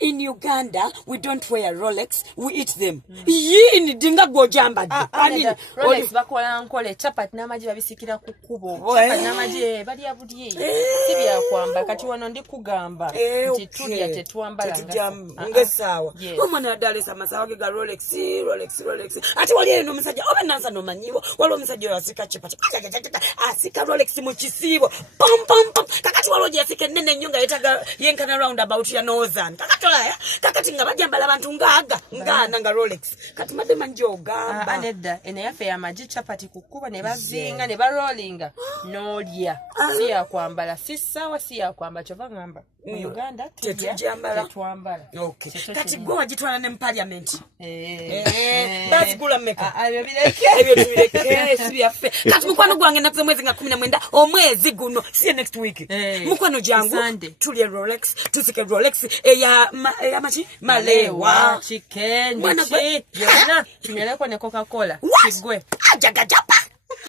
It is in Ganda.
In Uganda, we don't wear Rolex, we eat them. Yini dinga gojamba. Rolex bakola nkole chapati n'amagi babisikira ku kubo. Chapati n'amagi bali abudye. Sibya kwamba kati wano ndi kugamba. Nti tulya tetwambala ngasawa. Omwana adalesa masawa ga Rolex. Ati wali eno musajja oba nansa no manyibo. Wali omusajja yasika chapati. Asika Rolex mu kisibo. Pam. Kakati wali ojasike nene nyunga yetaga yenkana round about ya Northern. Kakatola ya. Kakati nga bajambala abantu nga Rolex. Kati madema njo gamba. Anedda ene yafe ya maji chapati kukuba ne bazinga ne barolinga nolya. Siya kwambala sisawa siya kwamba chova ngamba. Mu Uganda tetwambala. Okay. Kati gwe wajitwala ne parliament. Basi kula meka. Ebyo sibyaffe. Kati mukwano gwange nakuze mwezi nga 19 omwezi guno see next week. Mukwano jangu tulye Rolex, tusike Rolex ya machi malewa chicken yona tumyeleko ne Coca-Cola kigwe ajagajapa